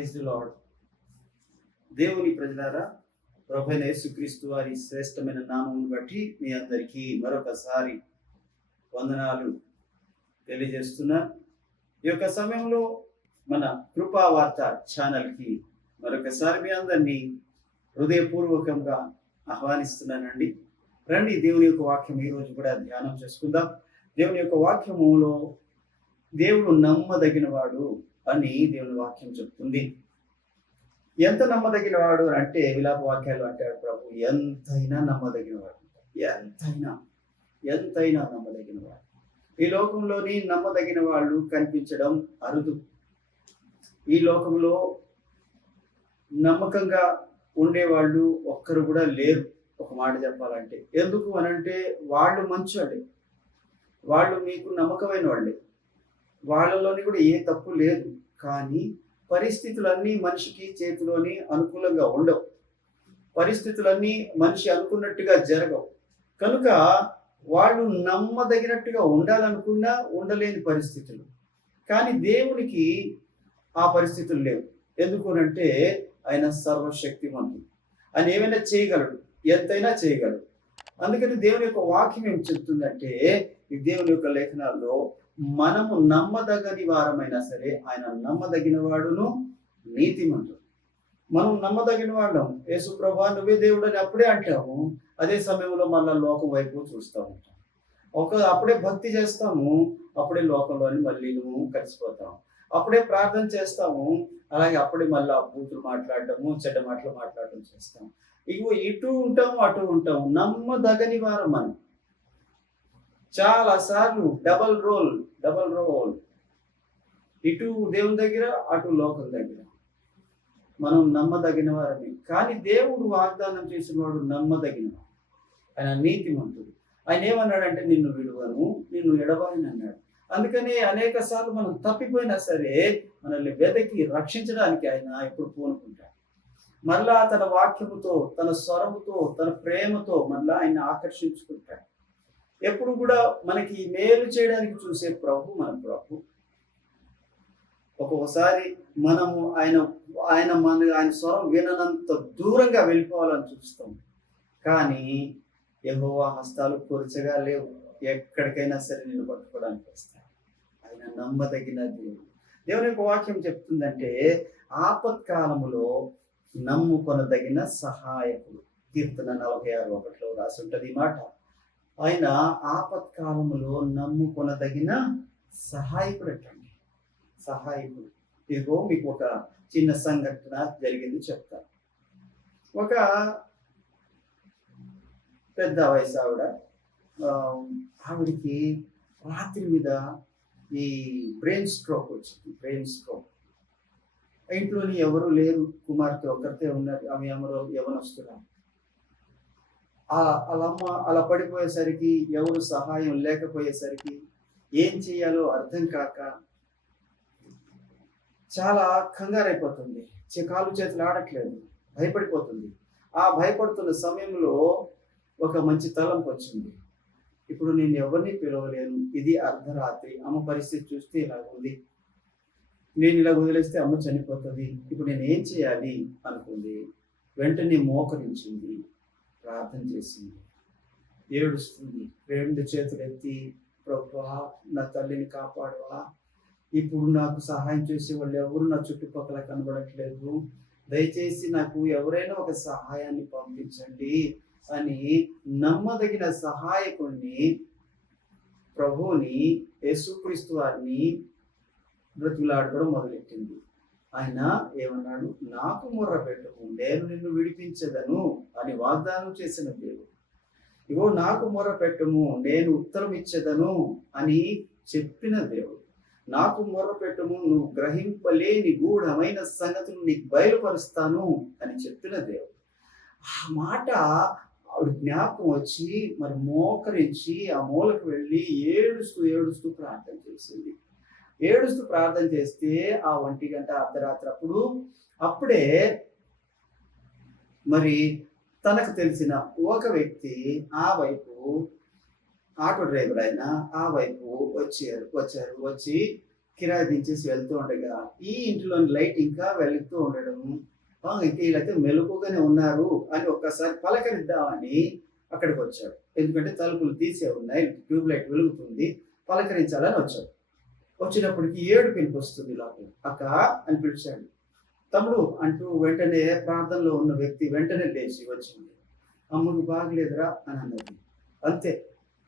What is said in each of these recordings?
Praise the lord. దేవుని ప్రజలారా, ప్రభువైన యేసుక్రీస్తు వారి శ్రేష్టమైన నామమును బట్టి మీ అందరికీ మరొకసారి వందనాలు తెలియజేస్తున్నా. ఈ యొక్క సమయంలో మన కృపావార్త ఛానల్కి మరొకసారి మీ అందరినీ హృదయపూర్వకంగా ఆహ్వానిస్తున్నానండి. రండి, దేవుని యొక్క వాక్యం ఈరోజు కూడా ధ్యానం చేసుకుందాం. దేవుని యొక్క వాక్యములో దేవుడు నమ్మదగిన వాడు అని దేవుని వాక్యం చెప్తుంది. ఎంత నమ్మదగిన వాడు అంటే, విలాప వాక్యాలు అంటాడు ప్రభు, ఎంతైనా నమ్మదగిన వాడు, ఎంతైనా నమ్మదగిన వాడు. ఈ లోకంలోని నమ్మదగిన వాళ్ళు కనిపించడం అరుదు. ఈ లోకంలో నమ్మకంగా ఉండేవాళ్ళు ఒక్కరు కూడా లేరు. ఒక మాట చెప్పాలంటే, ఎందుకు అనంటే వాళ్ళు మంచోళ్ళే, వాళ్ళు మీకు నమ్మకమైన వాళ్ళే, వాళ్ళలోని కూడా ఏ తప్పు లేదు. కానీ పరిస్థితులన్నీ మనిషికి చేతిలోని అనుకూలంగా ఉండవు. పరిస్థితులన్నీ మనిషి అనుకున్నట్టుగా జరగవు. కనుక వాళ్ళు నమ్మదగినట్టుగా ఉండాలనుకున్నా ఉండలేని పరిస్థితులు. కానీ దేవునికి ఆ పరిస్థితులు లేవు. ఎందుకునంటే ఆయన సర్వశక్తిమంతుడు, ఆయన ఏమైనా చేయగలడు, ఎంతైనా చేయగలడు. అందుకని దేవుని యొక్క వాక్యం ఏం చెప్తుందంటే, ఈ దేవుని యొక్క లేఖనాల్లో మనము నమ్మదగని వారమైనా సరే ఆయన నమ్మదగిన వాడును, నీతిమంతుడు. మనం నమ్మదగిన వాడు, యేసు ప్రభువా నువ్వే దేవుడు అని అప్పుడే అంటాము. అదే సమయంలో మళ్ళా లోకం వైపు చూస్తూ ఉంటాం. అప్పుడే భక్తి చేస్తాము, అప్పుడే లోకంలోని మళ్ళీ నువ్వు కలిసిపోతాము. అప్పుడే ప్రార్థన చేస్తాము, అలాగే అప్పుడే మళ్ళీ బూతులు మాట్లాడటము, చెడ్డ మాటలు మాట్లాడటం చేస్తాం. ఇటు ఉంటాము, అటు ఉంటాము. నమ్మదగని వారం మనం చాలా సార్లు డబల్ రోల్, ఇటు దేవుని దగ్గర, అటు లోకం దగ్గర. మనం నమ్మదగిన వారని. కానీ దేవుడు వాగ్దానం చేసిన వాడు నమ్మదగినవాడు, ఆయన నీతిమంతుడు. ఆయన ఏమన్నాడంటే, నిన్ను విడువను, నిన్ను ఎడబాయను అన్నాడు. అందుకని అనేక సార్లు మనం తప్పిపోయినా సరే మనల్ని వెతికి రక్షించడానికి ఆయన ఎప్పుడు పూనుకుంటాడు. మళ్ళా తన వాక్యముతో, తన స్వరముతో, తన ప్రేమతో మళ్ళా ఆయన ఆకర్షించుకుంటాడు. ఎప్పుడు కూడా మనకి మేలు చేయడానికి చూసే ప్రభు మన ప్రభు. ఒక్కొక్కసారి మనము ఆయన స్వరం విననంత దూరంగా వెళ్ళిపోవాలని చూస్తాం. కానీ యెహోవా హస్తాలు కొరచగా లేవు, ఎక్కడికైనా సరే నిన్ను పట్టుకోవడానికి వస్తాడు. ఆయన నమ్మదగిన దేవుడు. దేవుని యొక్క వాక్యం చెప్తుందంటే, ఆపత్కాలములో నమ్ముకొనదగిన సహాయకుడు. కీర్తన 46:1 రాసి ఉంటుంది ఈ మాట. ఆయన ఆపత్కాలములో నమ్ముకొనదగిన సహాయకుడు అటండి, సహాయకుడు. ఇదిగో మీకు ఒక చిన్న సంఘటన జరిగింది చెప్తాను. ఒక పెద్ద వయసు ఆవిడికి రాత్రి మీద ఈ బ్రెయిన్ స్ట్రోక్ వచ్చింది. ఇంట్లోని ఎవరు లేరు, కుమార్తె ఒక్కరితే ఉన్నారు. ఆమె యవనస్తున్నారు. వాళ్ళమ్మ అలా పడిపోయేసరికి, ఎవరు సహాయం లేకపోయేసరికి ఏం చేయాలో అర్థం కాక చాలా కంగారైపోతుంది. కాలు చేతులు ఆడట్లేదు, భయపడిపోతుంది. ఆ భయపడుతున్న సమయంలో ఒక మంచి తలంపు వచ్చింది. ఇప్పుడు నేను ఎవరిని పిలవలేను, ఇది అర్ధరాత్రి, అమ్మ పరిస్థితి చూస్తే ఇలా ఉంది, నేను ఇలా వదిలేస్తే అమ్మ చనిపోతుంది, ఇప్పుడు నేను ఏం చేయాలి అనుకుంది. వెంటనే మోకరించింది, ప్రార్థన చేసింది, ఏడుస్తుంది, 2 చేతులు ఎత్తి, ప్రభువా నా తల్లిని కాపాడువా, ఇప్పుడు నాకు సహాయం చేసే వాళ్ళు ఎవరు నా చుట్టుపక్కల కనబడట్లేదు, దయచేసి నాకు ఎవరైనా ఒక సహాయాన్ని పంపించండి అని నమ్మదగిన సహాయకుడిని, ప్రభువుని, యేసుక్రీస్తు వారిని బ్రతిలాడుకోవడం మొదలెట్టింది. ఆయన ఏమన్నాడు, నాకు మొర్ర పెట్టుము, నేను నిన్ను విడిపించదను అని వాగ్దానం చేసిన దేవుడు. ఇగో నాకు మొర్ర పెట్టుము, నేను ఉత్తరం ఇచ్చేదను అని చెప్పిన దేవుడు. నాకు మొర్ర పెట్టుము, నువ్వు గ్రహింపలేని గూఢమైన సంగతులు నీకు బయలుపరుస్తాను అని చెప్పిన దేవుడు. ఆ మాట ఆవిడ జ్ఞాపకం వచ్చి మరి మోకరించి ఆ మూలకు వెళ్ళి ఏడుస్తూ ప్రార్థన చేసింది. ఏడుస్తూ ప్రార్థన చేస్తే ఆ 1 గంట అర్ధరాత్రి అప్పుడే మరి తనకు తెలిసిన ఒక వ్యక్తి ఆ వైపు, ఆటో డ్రైవర్ అయినా ఆ వైపు వచ్చి కిరాయి దించేసి వెళ్తూ ఉండగా ఈ ఇంటిలోని లైట్ ఇంకా వెలుగుతూ ఉండడము, ఇంకా వీళ్ళైతే మెలకుగానే ఉన్నారు అని ఒక్కసారి పలకరిద్దామని అక్కడికి వచ్చాడు. ఎందుకంటే తలుపులు తీసే ఉన్నాయి, ట్యూబ్ లైట్ వెలుగుతుంది, పలకరించాలని వచ్చాడు. వచ్చినప్పటికి ఏడుపు వినిపిస్తుంది లోపల. అక్క అని పిలిచాడు. తమ్ముడు అంటూ వెంటనే ప్రార్థనలో ఉన్న వ్యక్తి వెంటనే లేచి వచ్చింది. అమ్మకి బాగలేదురా అని అన్నది. అంతే,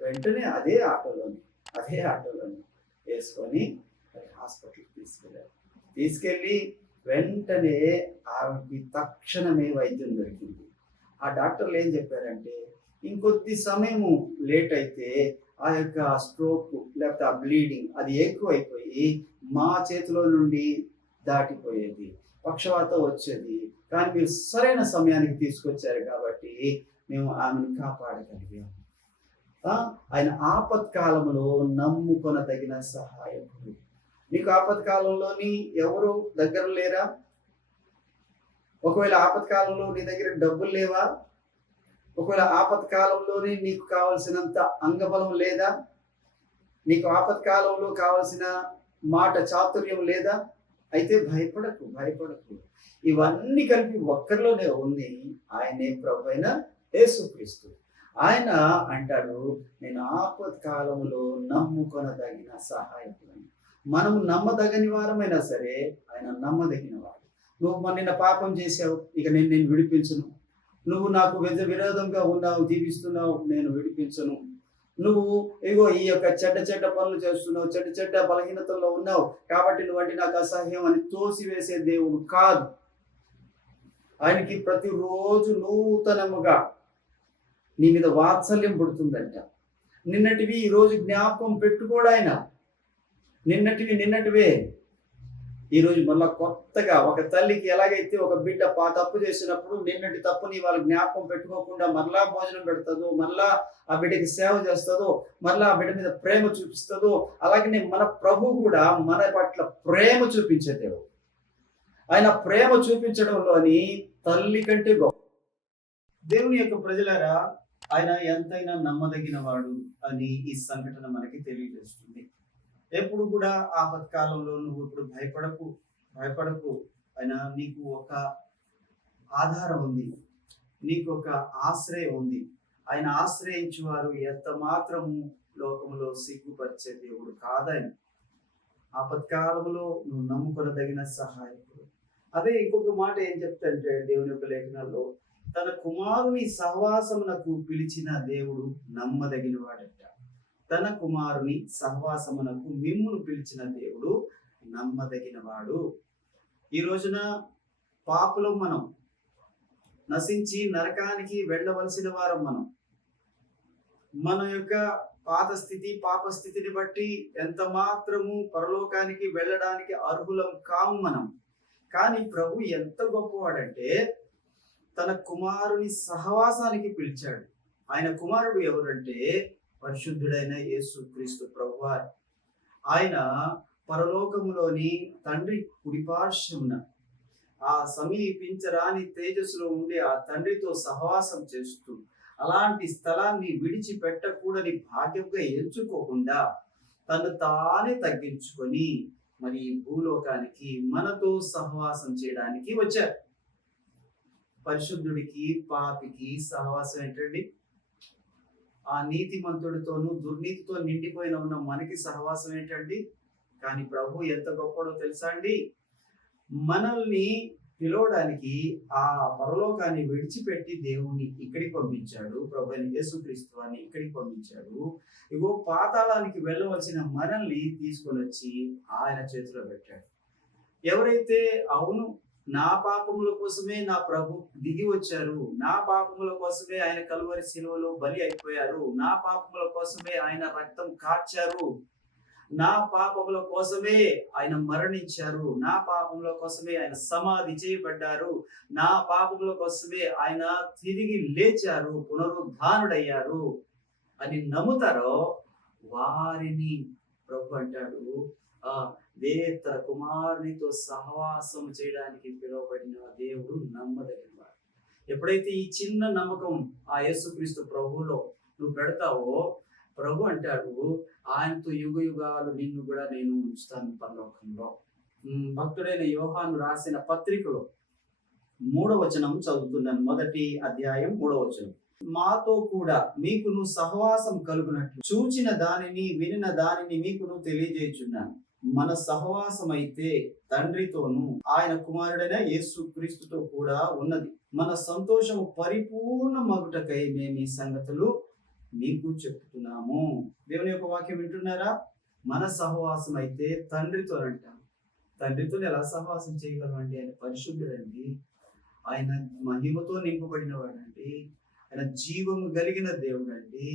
వెంటనే అదే ఆటోలోని వేసుకొని హాస్పిటల్కి తీసుకెళ్ళారు. తీసుకెళ్ళి వెంటనే ఆవిడకి తక్షణమే వైద్యం దొరికింది. ఆ డాక్టర్లు ఏం చెప్పారంటే, ఇంకొద్ది సమయము లేట్ అయితే ఆ యొక్క స్ట్రోక్ లేకపోతే ఆ బ్లీడింగ్ అది ఎక్కువైపోయి మా చేతిలో నుండి దాటిపోయేది, పక్షవాతం వచ్చేది. కానీ మీరు సరైన సమయానికి తీసుకొచ్చారు కాబట్టి మేము ఆమెను కాపాడగలిగాము. ఆయన ఆపత్కాలంలో నమ్ముకొనదగిన సహాయకుడు. నీకు ఆపత్కాలంలోని ఎవరు దగ్గర లేరా? ఒకవేళ ఆపత్కాలంలో నీ దగ్గర డబ్బులు లేవా? ఒకవేళ ఆపత్కాలంలోని నీకు కావలసినంత అంగబలం లేదా? నీకు ఆపత్కాలంలో కావలసిన మాట చాతుర్యం లేదా? అయితే భయపడకు. ఇవన్నీ కలిపి ఒక్కరిలోనే ఉంది. ఆయనే ప్రభువైన యేసుక్రీస్తు. ఆయన అంటాడు, నేను ఆపత్కాలంలో నమ్ముకొనదగిన సహాయకుడు. మనము నమ్మదగని వారమైనా సరే ఆయన నమ్మదగిన వాడు. నువ్వు నిన్న పాపం చేసావు, ఇక నేను విడిపించను. నువ్వు నాకు విరోధంగా ఉన్నావు, జీవిస్తున్నావు, నేను విడిపించను. నువ్వు ఇగో ఈ యొక్క చెడ్డ పనులు చేస్తున్నావు, చెడ్డ బలహీనతల్లో ఉన్నావు కాబట్టి నువ్వంటే నాకు అసహ్యం అని తోసివేసే దేవుడు కాదు. ఆయనకి ప్రతిరోజు నూతనముగా నీ మీద వాత్సల్యం పుడుతుందంట. నిన్నటివి ఈరోజు జ్ఞాపకం పెట్టుకోడు ఆయన. నిన్నటివే ఈరోజు మళ్ళా కొత్తగా, ఒక తల్లికి ఎలాగైతే ఒక బిడ్డ తప్పు చేసినప్పుడు నిన్నటి తప్పుని వాళ్ళు జ్ఞాపకం పెట్టుకోకుండా మరలా భోజనం పెడతాదో, మరలా ఆ బిడ్డకి సేవ చేస్తుందో, మరలా ఆ బిడ్డ మీద ప్రేమ చూపిస్తుందో, అలాగే మన ప్రభు కూడా మన పట్ల ప్రేమ చూపించే దేవుడు. ఆయన ప్రేమ చూపించడంలోని తల్లి కంటే గొప్ప. దేవుని యొక్క ప్రజలారా, ఆయన ఎంతైనా నమ్మదగిన వాడు అని ఈ సంఘటన మనకి తెలియజేస్తుంది. ఎప్పుడు కూడా ఆపత్కాలంలో నువ్వు ఇప్పుడు భయపడకు. ఆయన నీకు ఒక ఆధారం ఉంది, నీకు ఒక ఆశ్రయం ఉంది. ఆయన ఆశ్రయించేవారు ఎంత మాత్రము లోకంలో సిగ్గుపరిచే దేవుడు కాదాయన. ఆపత్కాలంలో నువ్వు నమ్ముకొనదగిన సహాయకుడు. అదే ఇంకొక మాట ఏం చెప్తాంటే దేవుని యొక్క లేఖనాల్లో, తన కుమారుని సహవాసమునకు పిలిచిన దేవుడు నమ్మదగిన వాడట. తన కుమారుని సహవాసమునకు మిమ్మును పిలిచిన దేవుడు నమ్మదగిన వాడు. ఈ రోజున పాపులం మనం, నశించి నరకానికి వెళ్ళవలసిన వారం మనం. మన యొక్క పాత స్థితి, పాప స్థితిని బట్టి ఎంత మాత్రము పరలోకానికి వెళ్ళడానికి అర్హులం కాము మనం. కానీ ప్రభు ఎంత గొప్పవాడంటే తన కుమారుని సహవాసానికి పిలిచాడు. ఆయన కుమారుడు ఎవరంటే పరిశుద్ధుడైన యేసుక్రీస్తు ప్రభువారు. ఆయన పరలోకములోని తండ్రి కుడిపార్శ్వమున ఆ సమీపించరాని తేజస్సులో ఉండే ఆ తండ్రితో సహవాసం చేస్తూ, అలాంటి స్థలాన్ని విడిచిపెట్టకూడని భాగ్యంగా ఎంచుకోకుండా తను తానే తగ్గించుకొని మరి భూలోకానికి మనతో సహవాసం చేయడానికి వచ్చారు. పరిశుద్ధుడికి పాపికి సహవాసం ఏంటండి? ఆ నీతిమంతుడితోనూ దుర్నీతితో నిండిపోయిన ఉన్న మనకి సహవాసం ఏంటండి? కానీ ప్రభు ఎంత గొప్పడో తెలుసా అండి? మనల్ని పిలవడానికి ఆ పరలోకాన్ని విడిచిపెట్టి దేవుని ఇక్కడికి పంపించాడు. ప్రభు అయిన యేసుక్రీస్తు అని ఇక్కడికి పంపించాడు. ఇగో పాతాళానికి వెళ్ళవలసిన మనల్ని తీసుకొని వచ్చి ఆయన చేతిలో పెట్టాడు. ఎవరైతే అవును నా పాపముల కోసమే నా ప్రభు దిగి వచ్చారు, నా పాపముల కోసమే ఆయన కలువరి శిలువలో బలి అయిపోయారు, నా పాపముల కోసమే ఆయన రక్తం కార్చారు, నా పాపముల కోసమే ఆయన మరణించారు, నా పాపముల కోసమే ఆయన సమాధి చేయబడ్డారు, నా పాపముల కోసమే ఆయన తిరిగి లేచారు, పునరుద్ధానుడయ్యారు అని నమ్ముతారో వారిని ప్రభు అంటాడు తన కుమారునితో సహవాసం చేయడానికి పిలువబడిన దేవుడు నమ్మదగినవాడు. ఎప్పుడైతే ఈ చిన్న నమ్మకం ఆ యేసుక్రీస్తు ప్రభువులో నువ్వు పెడతావో, ప్రభు అంటాడు, ఆయనతో యుగ యుగాలు నిన్ను కూడా నేను ఉంచుతాను పరలోకంలో. భక్తుడైన యోహాను రాసిన పత్రికలో 3వ వచనం చదువుతున్నాను. 1వ అధ్యాయం 3వ వచనం. మాతో కూడా మీకును సహవాసం కలుగునట్లు చూచిన దానిని వినిన దానిని మీకును తెలియజేయుచున్నాను. మన సహవాసం అయితే తండ్రితోను ఆయన కుమారుడైన యేసు క్రీస్తుతో కూడా ఉన్నది. మన సంతోషము పరిపూర్ణ మగుటకై మేము ఈ సంగతులు మీకు చెప్తున్నాము. దేవుని యొక్క వాక్యం వింటున్నారా? మన సహవాసం అయితే తండ్రితో అంటాం. తండ్రితో ఎలా సహవాసం చేయగలమండి? ఆయన పరిశుద్ధుడండి, ఆయన మహిమతో నింపబడిన వాడండి, ఆయన జీవము కలిగిన దేవుడు అండి,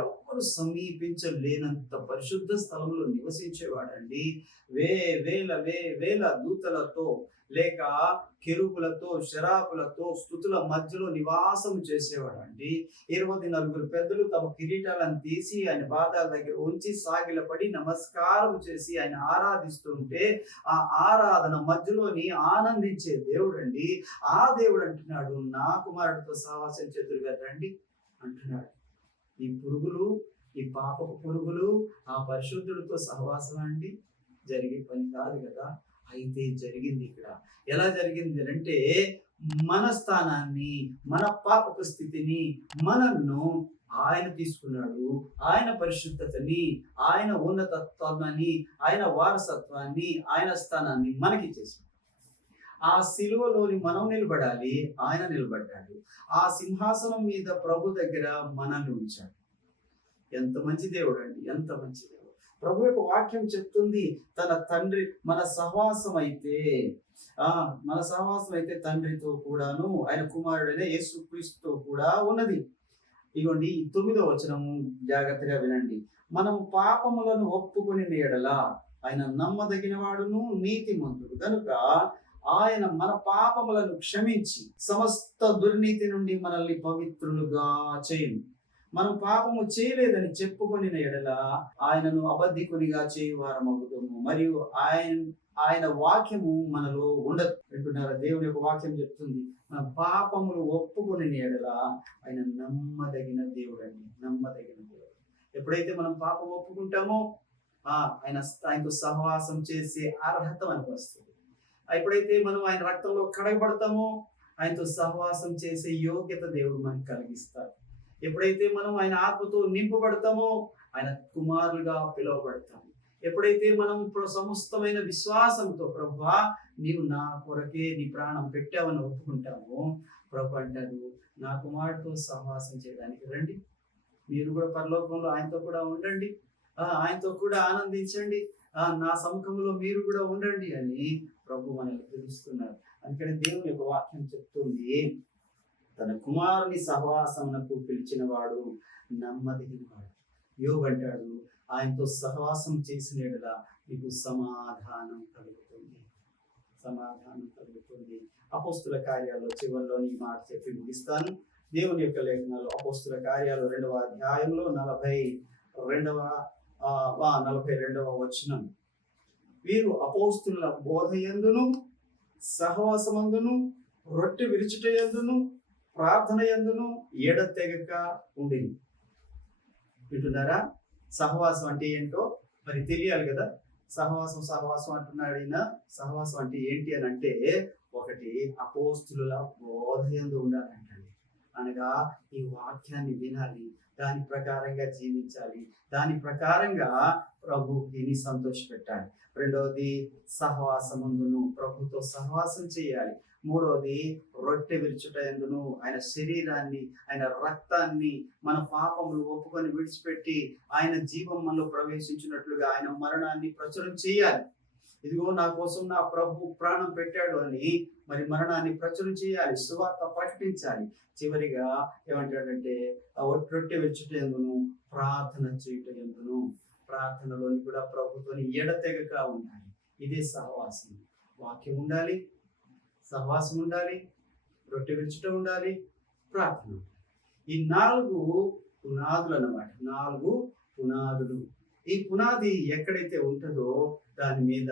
ఎవరు సమీపించలేనంత పరిశుద్ధ స్థలంలో నివసించేవాడండి. వేల దూతలతో లేక కెరూబులతో శరాపులతో స్తుతుల మధ్యలో నివాసం చేసేవాడండి. 24 పెద్దలు తమ కిరీటాలను తీసి ఆయన పాదాల దగ్గర ఉంచి సాగిలపడి నమస్కారం చేసి ఆయన ఆరాధిస్తుంటే ఆ ఆరాధన మధ్యలోని ఆనందించే దేవుడు అండి. ఆ దేవుడు అంటున్నాడు, నా కుమారుడితో సహవాసం చేతురుగా రండి అంటున్నాడు. ఈ పురుగులు, ఈ పాపపు పురుగులు ఆ పరిశుద్ధుడితో సహవాసం అండి జరిగే పని కాదు కదా. అయితే జరిగింది. ఇక్కడ ఎలా జరిగింది అంటే, మన స్థానాన్ని, మన పాపపు స్థితిని, మనను ఆయన తీసుకున్నాడు. ఆయన పరిశుద్ధతని, ఆయన ఉన్నతత్వాన్ని, ఆయన వారసత్వాన్ని, ఆయన స్థానాన్ని మనకి చేశాడు. ఆ సిలువలోని మనం నిలబడాలి, ఆయన నిలబడ్డాడు. ఆ సింహాసనం మీద ప్రభు దగ్గర మనల్ని ఉంచాడు. ఎంత మంచి దేవుడు అండి, ఎంత మంచి దేవుడు. ప్రభు యొక్క వాక్యం చెప్తుంది, తన తండ్రి మన సహవాసం అయితే తండ్రితో కూడాను ఆయన కుమారుడైన యేసు క్రీస్తుతో కూడా ఉన్నది. ఇగోండి 9వ వచనము జాగ్రత్తగా వినండి. మనం పాపములను ఒప్పుకొని ఎడల ఆయన నమ్మదగిన వాడును నీతిమంతుడు కనుక ఆయన మన పాపములను క్షమించి సమస్త దుర్నీతి నుండి మనల్ని పవిత్రులుగా చేయును. మనం పాపము చేయలేదని చెప్పుకొని ఎడల ఆయనను అబద్ధికునిగా చేయువారమగుదుము, మరియు ఆయన వాక్యము మనలో ఉండదు. వింటున్నారా? దేవుని యొక్క వాక్యం చెప్తుంది, మన పాపములు ఒప్పుకొని ఎడల ఆయన నమ్మదగిన దేవుడు అండి, నమ్మదగిన దేవుడు. ఎప్పుడైతే మనం పాపం ఒప్పుకుంటామో ఆయనతో సహవాసం చేసే అర్హత మనకు వస్తుంది. ఎప్పుడైతే మనం ఆయన రక్తంలో కడగబడతామో ఆయనతో సహవాసం చేసే యోగ్యత దేవుడు మనకు కలిగిస్తాడు. ఎప్పుడైతే మనం ఆయన ఆత్మతో నింపబడతామో ఆయన కుమారులుగా పిలువబడతాము. ఎప్పుడైతే మనం సమస్తమైన విశ్వాసంతో ప్రభువా నీవు నా కొరకే నీ ప్రాణం పెట్టావని ఒప్పుకుంటామో, ప్రభు అంటారు, నా కుమారుడితో సహవాసం చేయడానికి రండి, మీరు కూడా పరలోకంలో ఆయనతో కూడా ఉండండి, ఆయనతో కూడా ఆనందించండి, నా సముఖంలో మీరు కూడా ఉండండి అని ప్రభు మనల్ని పిలుస్తున్నారు. అందుకని దేవుని యొక్క వాక్యం చెప్తుంది, తన కుమారుని సహవాసమునకు పిలిచిన వాడు నమ్మదగిన వాడు. యోబు అంటాడు, ఆయనతో సహవాసం చేసిన యెడల నీకు సమాధానం కలుగుతుంది, సమాధానం కలుగుతుంది. అపోస్తుల కార్యాల్లో చివరిలో ఈ మాట చెప్పి ముగిస్తాను. దేవుని యొక్క లేఖనాలు అపోస్తుల కార్యాలు 2వ అధ్యాయంలో 42వ వచనం. వీరు అపోస్తుల బోధయందును సహవాసమందును రొట్టె విరుచుట యందును ప్రార్థన యందును ఎడతెగక ఉండేది. వింటున్నారా? సహవాసం అంటే ఏంటో మరి తెలియాలి కదా. సహవాసం అంటున్నాడు ఈయన. సహవాసం అంటే ఏంటి అని అంటే, ఒకటి అపోస్తుల బోధయందు ఉండాలంటండి. అనగా ఈ వాక్యాన్ని వినాలి, దాని ప్రకారంగా జీవించాలి, దాని ప్రకారంగా ప్రభుని సంతోషపెట్టాలి. రెండవది సహవాసమందును ప్రభుతో సహవాసం చేయాలి. మూడవది రొట్టె విరుచుట యందును ఆయన శరీరాన్ని, ఆయన రక్తాన్ని, మన పాపములు ఒప్పుకొని విడిచిపెట్టి ఆయన జీవం మనలో ప్రవేశించినట్లుగా ఆయన మరణాన్ని ప్రచురం చేయాలి. ఇదిగో నా కోసం నా ప్రభు ప్రాణం పెట్టాడు అని మరి మరణాన్ని ప్రచురం చేయాలి, సువార్త ప్రకటించాలి. చివరిగా ఏమంటాడంటే రొట్టె విరుచుట యందును ప్రార్థన చేయుట యందును, ప్రార్థనలోని కూడా ప్రభుతోని ఎడతెగక ఉండాలి. ఇదే సహవాసం. వాక్యం ఉండాలి, సహవాసం ఉండాలి, రొట్టె విరుచుట ఉండాలి, ప్రార్థన. ఈ 4 పునాదులు అన్నమాట, 4 పునాదులు. ఈ పునాది ఎక్కడైతే ఉంటుందో దాని మీద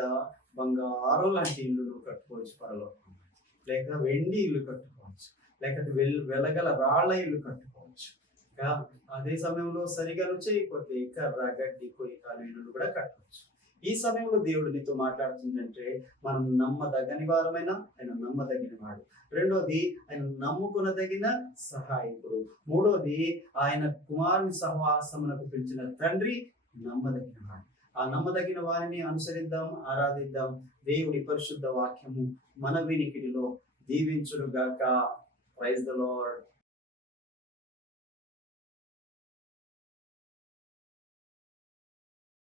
బంగారం లాంటి ఇల్లును కట్టుకోవచ్చు పరలోకం, లేక వెండి ఇల్లు కట్టుకోవచ్చు, లేకపోతే వెలగల రాళ్ల ఇల్లు కట్టుకోవచ్చు. అదే సమయంలో సరిగా నువ్వు చేయకపోతే కర్ర గడ్డి కొయ్యి కాలువలు కూడా కట్టవచ్చు. ఈ సమయంలో దేవుడు నీతో మాట్లాడుతుందంటే మనం నమ్మదగని వారమైన ఆయన నమ్మదగిన వాడు. రెండోది ఆయన నమ్ముకునదగిన సహాయకుడు. మూడోది ఆయన కుమారుని సహవాసమునకు పిలిచిన తండ్రి నమ్మదగిన వాడు. ఆ నమ్మదగిన వారిని అనుసరిద్దాం, ఆరాధిద్దాం. దేవుడి పరిశుద్ధ వాక్యము మన వినికిడిలో దీవించునుగాక. Praise the lord.